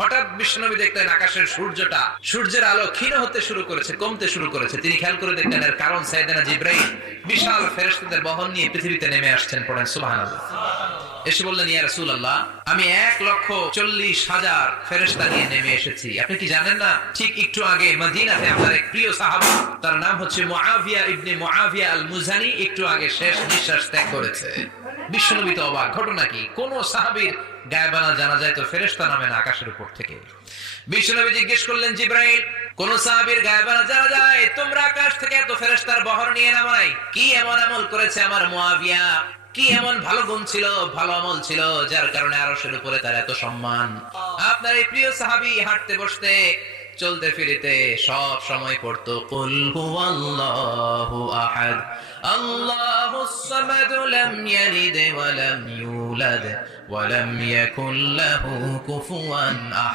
হঠাৎ বিশ্বনবী দেখলেন আকাশের সূর্যের আলো ক্ষীণ হতে শুরু করেছে, কমতে শুরু করেছে। তিনি খেয়াল করে দেখলেন এর কারণ সাইয়েদনা জিবরাইল বিশাল ফেরেশতাদের বহন নিয়ে পৃথিবীতে নেমে আসছেন। পড়েন সুবহানাল্লাহ। এসে বললেন, ইয়া রাসূলুল্লাহ, আমি 1,40,000 ফেরেশতা নিয়ে নেমে এসেছি। আপনি কি জানেন না, ঠিক একটু আগে মদিনাতে আপনার এক প্রিয় সাহাবা, তার নাম হচ্ছে মুআবিয়া ইবনে মুআবিয়া আল মুজানি, একটু আগে শেষ নিঃশ্বাস ত্যাগ করেছে। বিশ্বনবী তো অবাক, ঘটনা কি? কোন সাহাবীর গায়বানা জানা যায় তো ফেরেশতা নামে না আকাশের উপর থেকে? বিশ্বনবী জিজ্ঞেস করলেন, জিবরাইল, কোন সাহাবীর গায়বানা জানা যায় তোমরা আকাশ থেকে এত ফেরেশতার বহর নিয়ে নামাই? কি এমন আমল করেছে আমার মুআবিয়া? কি এমন ভালো গুণ ছিল, ভালো আমল ছিল, যার কারণে আরশের উপরে তার এত সম্মান? আপনার এই প্রিয় সাহাবী হাঁটতে বসতে চলতে ফিরিতে সব সময় পড়তো কুল হুয়াল্লাহু আহাদ আল্লাহুস সামাদ লাম ইয়ালিদ ওয়া লাম ইউলাদ ওয়া লাম ইয়াকুল লাহু কুফুয়ান আহাদ।